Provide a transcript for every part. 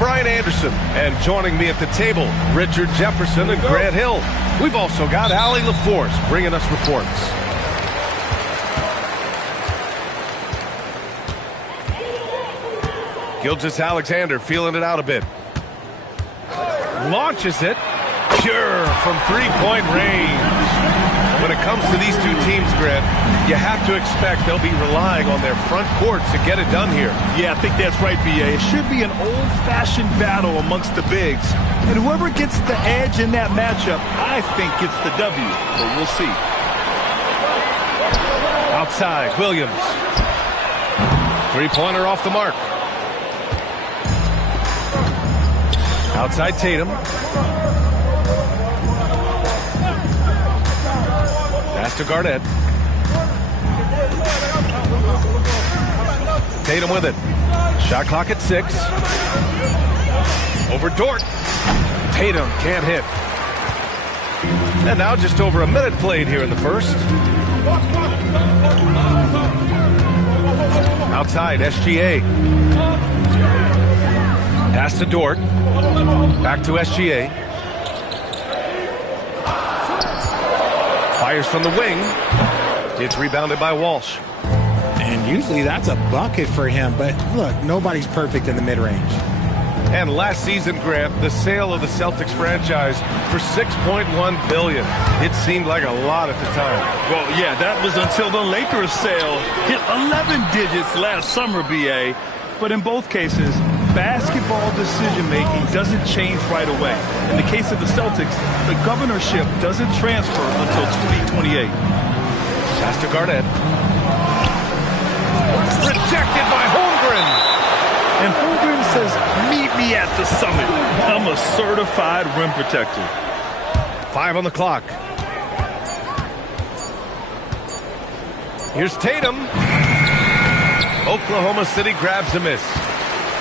Brian Anderson, and joining me at the table, Richard Jefferson and Grant Hill. We've also got Allie LaForce bringing us reports. Gilgeous-Alexander feeling it out a bit. Launches it. Pure from three-point range. When it comes to these two teams, Grant, you have to expect they'll be relying on their front court to get it done here. Yeah, I think that's right, B.A. It should be an old-fashioned battle amongst the bigs. And whoever gets the edge in that matchup, I think gets the W. But we'll see. Outside, Williams. Three-pointer off the mark. Outside Tatum. Pass to Garnett. Tatum with it. Shot clock at 6. Over Dort. Tatum can't hit. And now just over a minute played here in the first. Outside, SGA. Pass to Dort. Back to SGA. Fires from the wing. It's rebounded by Walsh. And usually that's a bucket for him, but look, nobody's perfect in the mid-range. And last season, Grant, the sale of the Celtics franchise for $6.1 billion. It seemed like a lot at the time. Well, yeah, that was until the Lakers sale hit 11 digits last summer, B.A. But in both cases, basketball decision-making doesn't change right away. In the case of the Celtics, the governorship doesn't transfer until 2028. Pass to Garnett. Rejected by Holmgren. And Holmgren says, meet me at the summit. I'm a certified rim protector. 5 on the clock. Here's Tatum. Oklahoma City grabs a miss.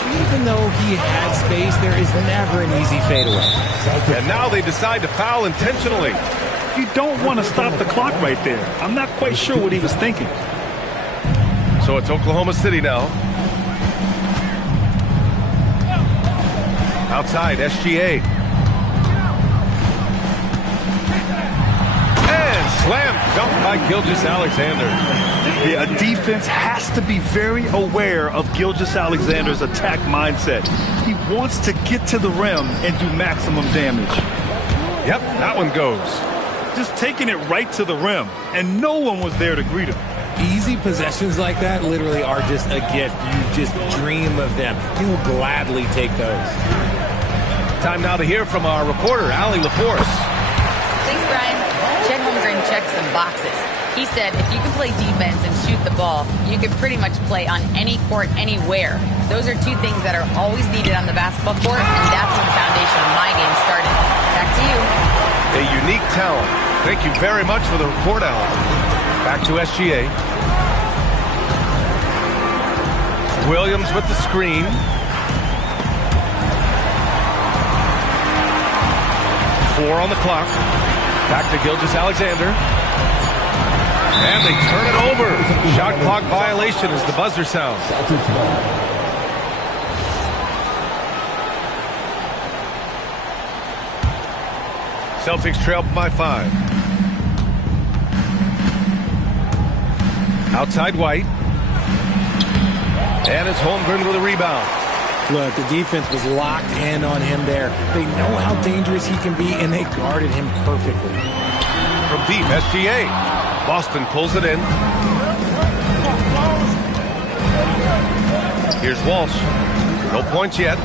Even though he had space, there is never an easy fadeaway. And now they decide to foul intentionally. You don't want to stop the clock right there. I'm not quite sure what he was thinking. So it's Oklahoma City now. Outside, SGA. And slam dunk by Gilgeous-Alexander. Yeah, a defense has to be very aware of Gilgeous-Alexander's attack mindset. He wants to get to the rim and do maximum damage. Yep, that one goes. Just taking it right to the rim, and no one was there to greet him. Easy possessions like that literally are just a gift. You just dream of them. He'll gladly take those. Time now to hear from our reporter, Allie LaForce. Thanks, Brian. Chet Holmgren checked some boxes. He said if you can play defense and shoot the ball, you can pretty much play on any court, anywhere. Those are two things that are always needed on the basketball court, and that's when the foundation of my game started. Back to you. A unique talent. Thank you very much for the report, Allie. Back to SGA. Williams with the screen. Four on the clock. Back to Gilgeous-Alexander. And they turn it over. Shot clock violation as the buzzer sounds. Celtics trail by 5. Outside White. And it's Holmgren with a rebound. Look, the defense was locked in on him there. They know how dangerous he can be, and they guarded him perfectly. From deep, SGA. Boston pulls it in. Here's Walsh. No points yet.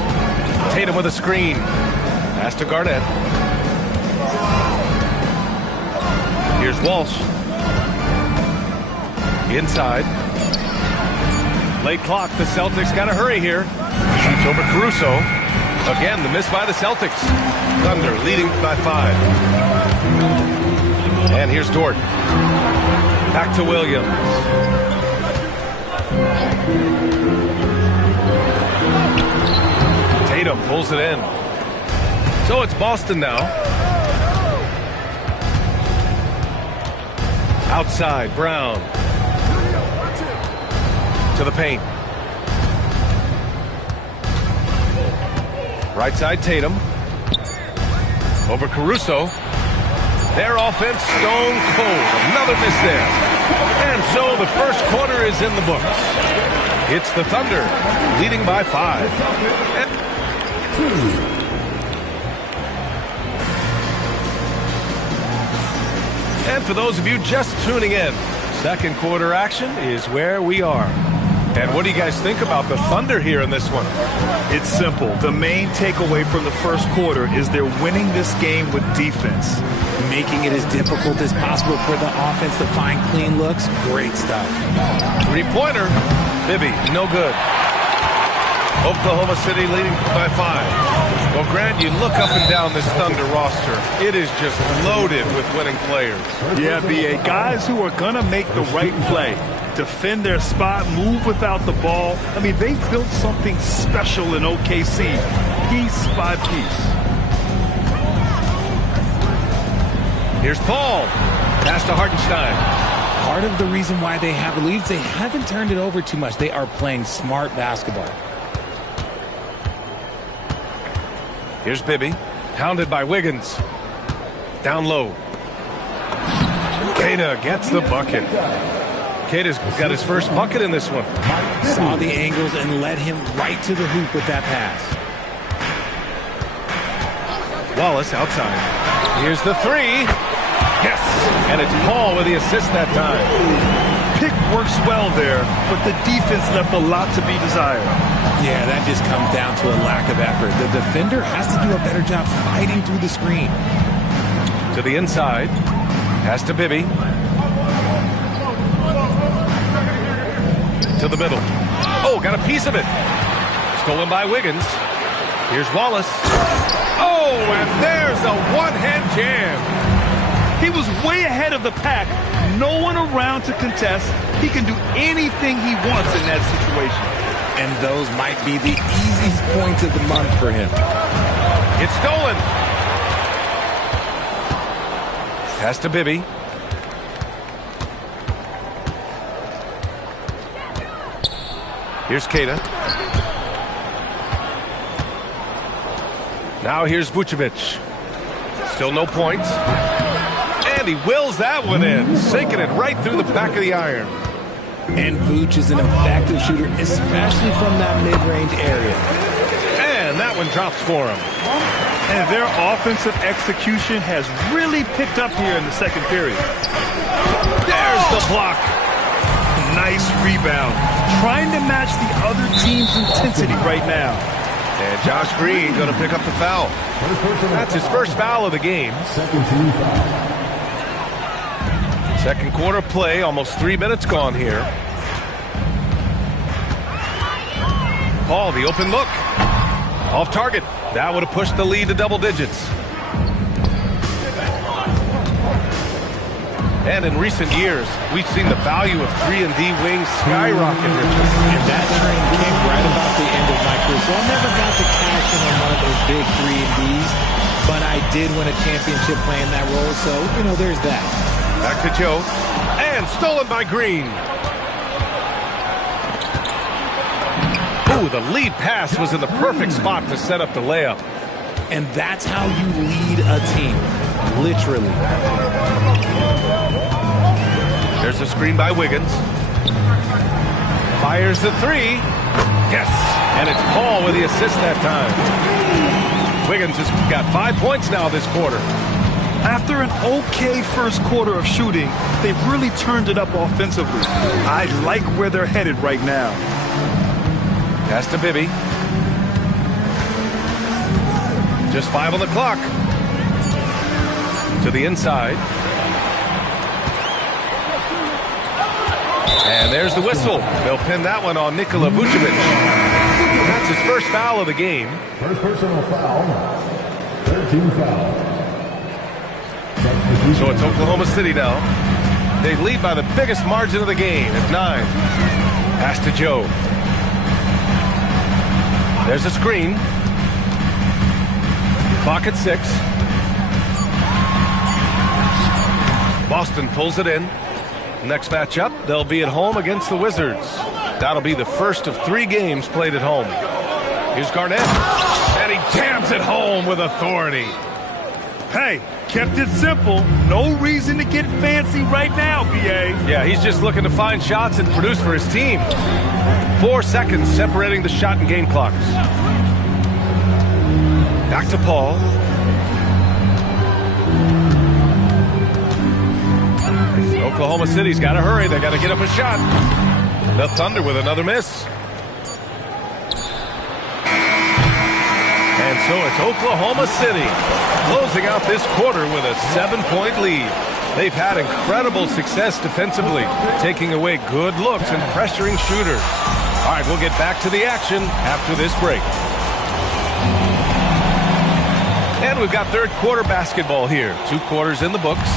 Tatum with a screen. Pass to Garnett. Here's Walsh. Inside. Late clock. The Celtics got to hurry here. Shoots over Caruso. Again, the miss by the Celtics. Thunder leading by 5. And here's Dort. Back to Williams. Tatum pulls it in. So it's Boston now. Outside, Brown. To the paint. Right side Tatum. Over Caruso. Their offense stone cold. Another miss there. And so the first quarter is in the books. It's the Thunder leading by 5. And for those of you just tuning in, second quarter action is where we are. And what do you guys think about the Thunder here in this one? It's simple. The main takeaway from the first quarter is they're winning this game with defense. Making it as difficult as possible for the offense to find clean looks. Great stuff. Three-pointer. Bibby, no good. Oklahoma City leading by 5. Well, Grant, you look up and down this Thunder roster. It is just loaded with winning players. Yeah, B.A. Guys who are going to make the right play. Defend their spot, move without the ball. I mean, they've built something special in OKC, piece by piece. Here's Paul. Pass to Hartenstein. Part of the reason why they have leads, they haven't turned it over too much. They are playing smart basketball. Here's Bibby. Hounded by Wiggins. Down low. Queta gets the bucket. Queta's got his first bucket in this one. Saw the angles and led him right to the hoop with that pass. Wallace outside. Here's the three. Yes! And it's Paul with the assist that time. Pick works well there, but the defense left a lot to be desired. Yeah, that just comes down to a lack of effort. The defender has to do a better job fighting through the screen. To the inside. Pass to Bibby. To the middle. Oh, got a piece of it. Stolen by Wiggins. Here's Wallace. Oh, and there's a one-hand jam. He was way ahead of the pack. No one around to contest. He can do anything he wants in that situation. And those might be the easiest points of the month for him. It's stolen. Pass to Bibby. Here's Queta. Now here's Vucevic. Still no points. And he wills that one in, sinking it right through the back of the iron. And Vuce is an effective shooter, especially from that mid-range area. And that one drops for him. And their offensive execution has really picked up here in the second period. There's the block. Nice rebound. Trying to match the other team's intensity right now. And Josh Green going to pick up the foul. That's his first foul of the game. Second quarter play, almost 3 minutes gone here. Paul, the open look. Off target. That would have pushed the lead to double digits. And in recent years, we've seen the value of 3-and-D wings skyrocket, Richard. And that train came right about the end of my career. So I never got to cash in on one of those big 3-and-Ds, but I did win a championship playing that role. So, you know, there's that. Back to Joe. And stolen by Green. Oh, the lead pass was in the perfect spot to set up the layup. And that's how you lead a team. Literally. There's a screen by Wiggins. Fires the three. Yes. And it's Paul with the assist that time. Wiggins has got 5 points now this quarter. After an okay first quarter of shooting, they've really turned it up offensively. I like where they're headed right now. Pass to Bibby. Just 5 on the clock. To the inside. And there's the whistle. They'll pin that one on Nikola Vucevic. That's his first foul of the game. First personal foul. 13 foul. So it's Oklahoma City now. They lead by the biggest margin of the game at 9. Pass to Joe. There's a screen. Clock at 6. Boston pulls it in. Next matchup, they'll be at home against the Wizards. That'll be the first of 3 games played at home. Here's Garnett. And he jams it home with authority. Hey, kept it simple. No reason to get fancy right now, B.A. Yeah, he's just looking to find shots and produce for his team. 4 seconds separating the shot and game clocks. Back to Paul. Oklahoma City's got to hurry. They got to get up a shot. The Thunder with another miss. And so it's Oklahoma City closing out this quarter with a 7-point lead. They've had incredible success defensively, taking away good looks and pressuring shooters. All right, we'll get back to the action after this break. And we've got third quarter basketball here. 2 quarters in the books.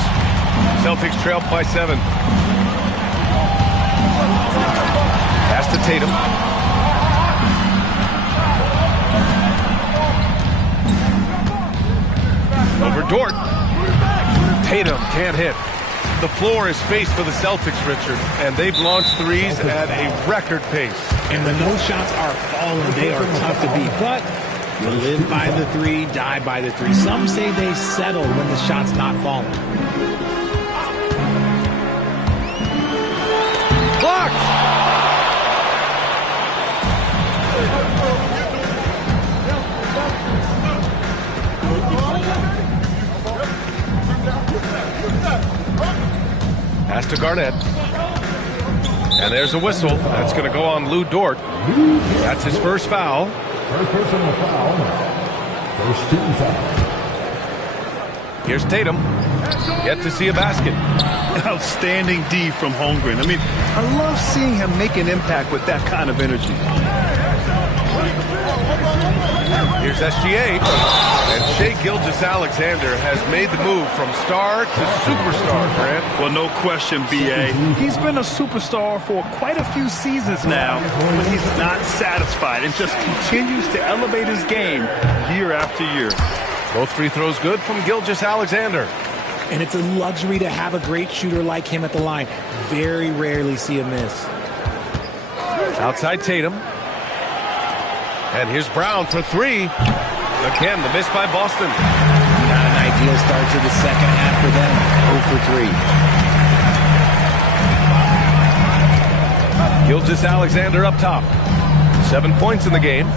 Celtics trail by 7. Pass to Tatum. Over Dort. Tatum can't hit. The floor is space for the Celtics, Richard, and they've launched threes at a record pace. And when those shots are falling, they are tough to beat. But you live by the 3, die by the 3. Some say they settle when the shot's not falling. Blocked! Pass to Garnett. And there's a whistle. That's going to go on Lou Dort. That's his first foul. First personal foul. First team foul. Here's Tatum. Yet to see a basket. Outstanding D from Holmgren. I mean, I love seeing him make an impact with that kind of energy. Here's SGA. And Shai Gilgeous-Alexander has made the move from star to superstar, Grant. Well, no question, B.A. He's been a superstar for quite a few seasons now, but he's not satisfied and just continues to elevate his game year after year. Both free throws good from Gilgeous-Alexander. And it's a luxury to have a great shooter like him at the line. Very rarely see a miss. Outside Tatum. And here's Brown for 3. Again, the miss by Boston. Not an ideal start to the second half for them. 0 for 3. Gilgeous-Alexander up top. 7 points in the game.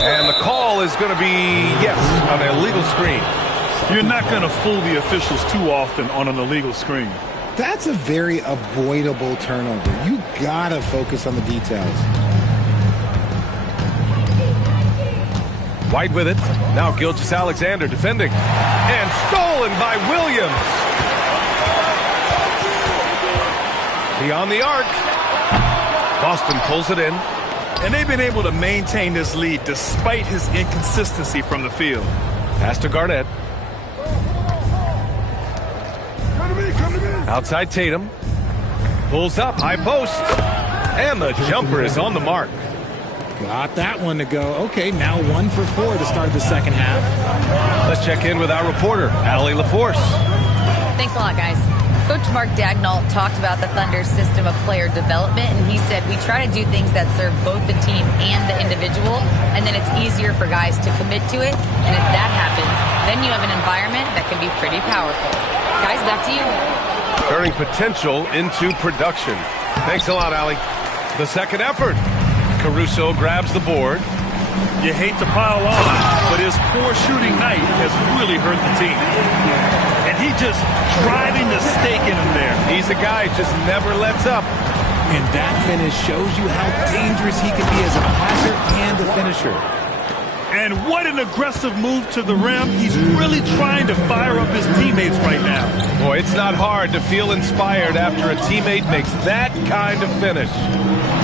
And the call is going to be, yes, an illegal screen. You're not going to fool the officials too often on an illegal screen. That's a very avoidable turnover. You got to focus on the details. White with it. Now Gilgeous-Alexander defending. And stolen by Williams. Beyond the arc. Boston pulls it in. And they've been able to maintain this lead despite his inconsistency from the field. Pass to Garnett. Outside Tatum. Pulls up, high post. And the jumper is on the mark. Got that one to go. Okay, now 1 for 4 to start the second half. Let's check in with our reporter, Allie LaForce. Thanks a lot, guys. Coach Mark Daigneault talked about the Thunder's system of player development, and he said we try to do things that serve both the team and the individual, and then it's easier for guys to commit to it. And if that happens, then you have an environment that can be pretty powerful. Guys, back to you. Turning potential into production. Thanks a lot, Allie. The second effort. Caruso grabs the board. You hate to pile on, but his poor shooting night has really hurt the team. And he just driving the stake in him there. He's a guy who just never lets up. And that finish shows you how dangerous he can be as a passer and a finisher. And what an aggressive move to the rim. He's really trying to fire up his teammates right now. Boy, it's not hard to feel inspired after a teammate makes that kind of finish.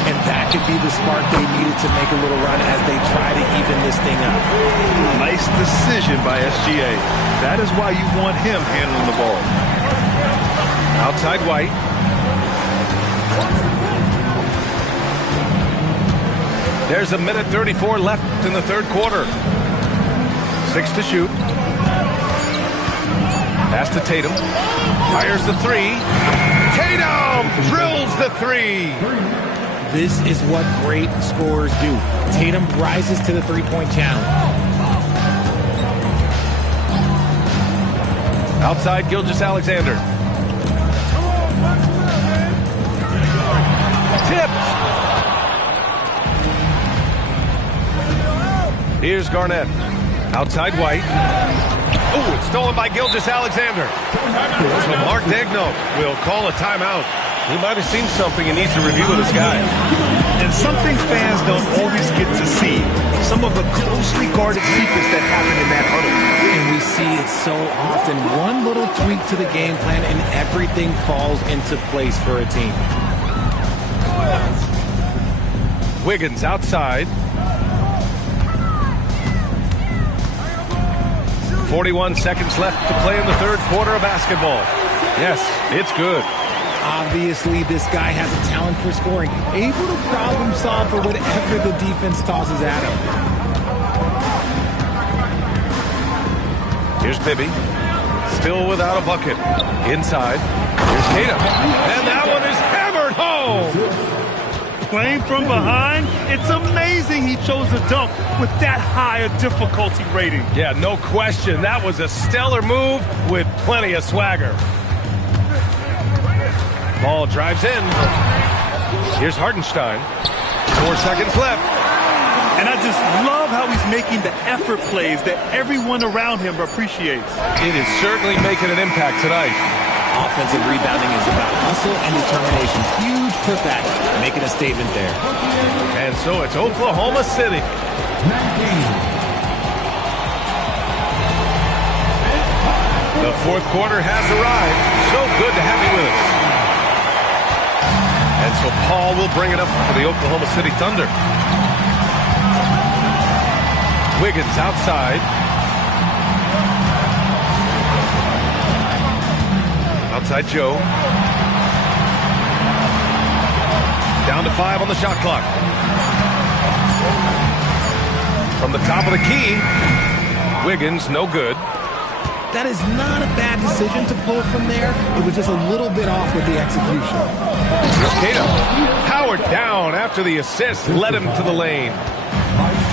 And that could be the spark they needed to make a little run as they try to even this thing up. Nice decision by SGA. That is why you want him handling the ball. Outside White. There's a minute 34 left in the third quarter. 6 to shoot. Pass to Tatum. Fires the 3. Tatum drills the 3. This is what great scorers do. Tatum rises to the three-point challenge. Outside, Gilgeous-Alexander. Tipped. Here's Garnett. Outside White. Oh, it's stolen by Gilgeous-Alexander. So Mark Daigneault will call a timeout. He might have seen something and needs to review with his guy. And something fans don't always get to see. Some of the closely guarded secrets that happen in that huddle. And we see it so often. One little tweak to the game plan and everything falls into place for a team. Wiggins outside. 41 seconds left to play in the third quarter of basketball. Yes, it's good. Obviously, this guy has a talent for scoring, able to problem solve for whatever the defense tosses at him. Here's Bibby, still without a bucket. Inside, here's Tatum, and that one is hammered home. Playing from behind, it's amazing he chose to dunk with that high a difficulty rating. Yeah, no question. That was a stellar move with plenty of swagger. Ball drives in. Here's Hartenstein. 4 seconds left. And I just love how he's making the effort plays that everyone around him appreciates. It is certainly making an impact tonight. Offensive rebounding is about hustle and determination. Huge putback, making a statement there. And so it's Oklahoma City. The fourth quarter has arrived. So good to have you with us. And so Paul will bring it up for the Oklahoma City Thunder. Wiggins outside. Outside Joe. Down to 5 on the shot clock. From the top of the key, Wiggins, no good. That is not a bad decision to pull from there. It was just a little bit off with the execution. Tatum powered down after the assist, led him to the lane.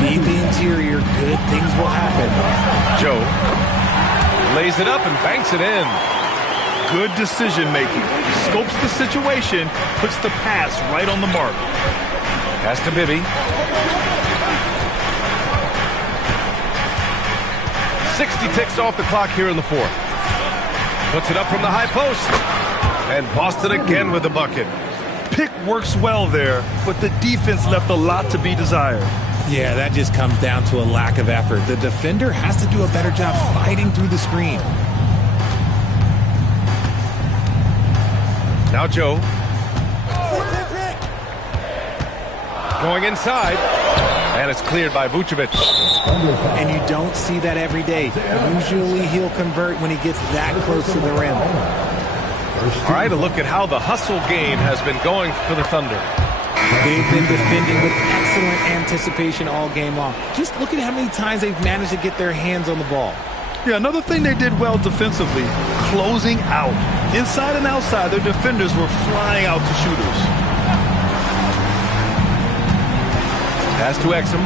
Feed the interior, good things will happen. Joe lays it up and banks it in. Good decision making. Scopes the situation, puts the pass right on the mark. Pass to Bibby. 60 ticks off the clock here in the fourth. Puts it up from the high post. And Boston again with the bucket. Pick works well there, but the defense left a lot to be desired. Yeah, that just comes down to a lack of effort. The defender has to do a better job fighting through the screen. Now Joe. Going inside. And it's cleared by Vucevic. And you don't see that every day. Usually he'll convert when he gets that close to the rim. All right, a look at how the hustle game has been going for the Thunder. They've been defending with excellent anticipation all game long. Just look at how many times they've managed to get their hands on the ball. Yeah, another thing they did well defensively, closing out. Inside and outside, their defenders were flying out to shooters. Pass to Exum.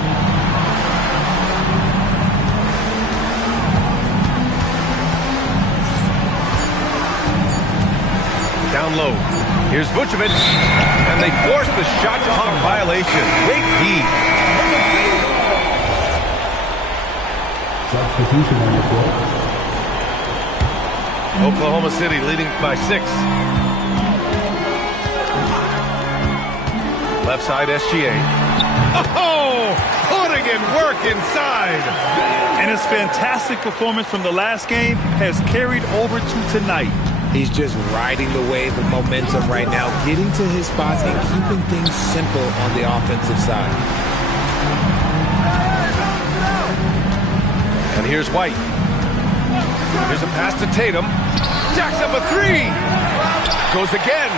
Down low. Here's Vucevic. And they force the shot clock violation. Big D. Substitution on the court. Oklahoma City leading by 6. Left side SGA. Oh, putting in work inside. And his fantastic performance from the last game has carried over to tonight. He's just riding the wave of momentum right now, getting to his spots and keeping things simple on the offensive side. And here's White. Here's a pass to Tatum. Jacks up a 3. Goes again.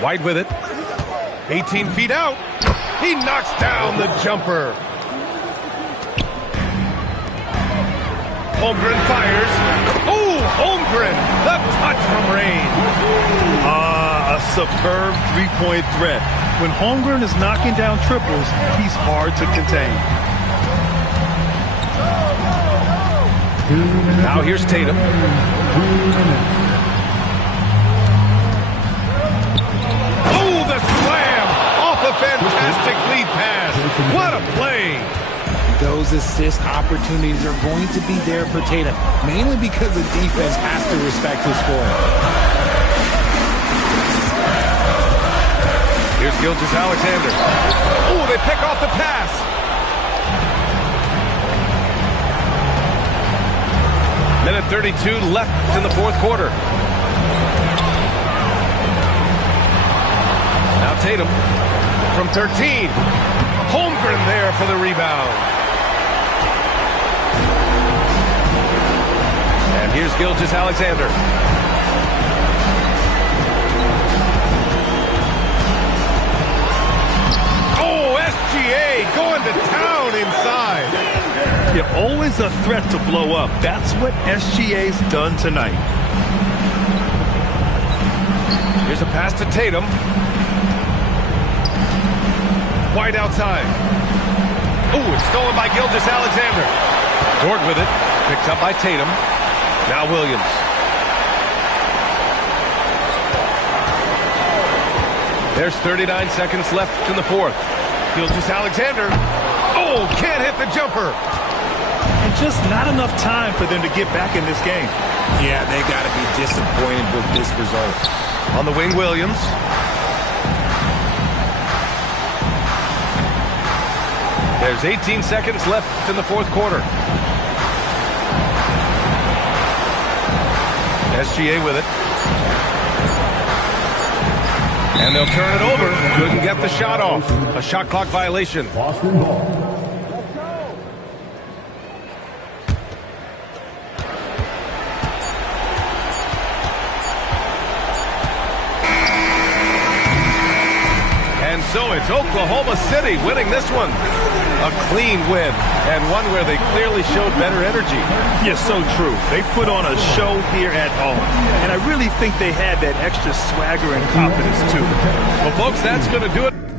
White with it. 18 feet out. He knocks down the jumper. Holmgren fires. Oh, Holmgren, the touch from range. superb three-point threat. When Holmgren is knocking down triples, he's hard to contain. Now here's Tatum. Oh, the slam! Off a fantastic lead pass. What a play! Those assist opportunities are going to be there for Tatum, mainly because the defense has to respect his scoring. Here's Gilgeous-Alexander. Oh, they pick off the pass. Minute 32 left in the fourth quarter. Now Tatum from 13. Holmgren there for the rebound. And here's Gilgeous-Alexander. Oh, SGA going to town inside. Yeah, always a threat to blow up. That's what SGA's done tonight. Here's a pass to Tatum. Wide outside. Oh, it's stolen by Gilgeous-Alexander. Dort with it. Picked up by Tatum. Now Williams. There's 39 seconds left in the fourth. Gilgeous-Alexander. Oh, can't hit the jumper. And just not enough time for them to get back in this game. Yeah, they got to be disappointed with this result. On the wing, Williams. There's 18 seconds left in the fourth quarter. SGA with it. And they'll turn it over. Couldn't get the shot off. A shot clock violation. Boston ball. And so it's Oklahoma City winning this one. A clean win, and one where they clearly showed better energy. Yes, so true. They put on a show here at home, and I really think they had that extra swagger and confidence, too. Well, folks, that's going to do it.